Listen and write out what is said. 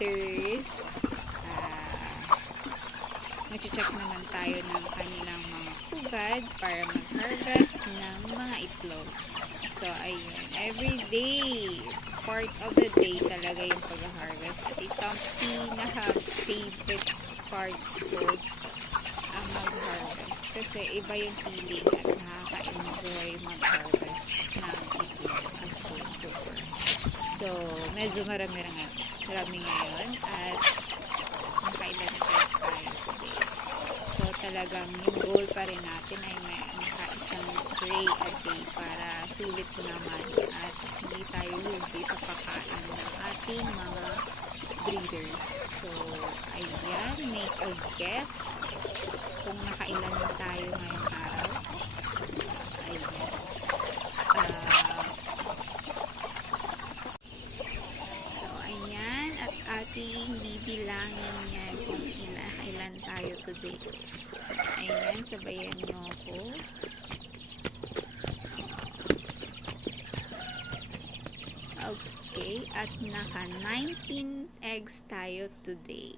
breeders. Mag-check naman tayo ng kanilang mga pugad para mag-harvest ng mga itlog. So, ayun. Every day, part of the day talaga yung pag-harvest. At ito ang pinaka-favorite part ko, ang mag-harvest. Kasi iba yung feeling at nakaka-enjoy mag-harvest ng itlog as game super. So, medyo marami ngayon at makailan na tayo today. So, talagang yung goal pa rin natin ay maka-isang tray a day para sulit naman at hindi tayo lugi sa pagkain ng ating mga breeders. So, ayan, make a guess kung nakailan na tayo ngayong araw. Ayan. So, ayan, at ating bibilangin yan kung ilan tayo today. So, ayan, sabayan nyo ako. Okay, at naka 19 eggs tayo today.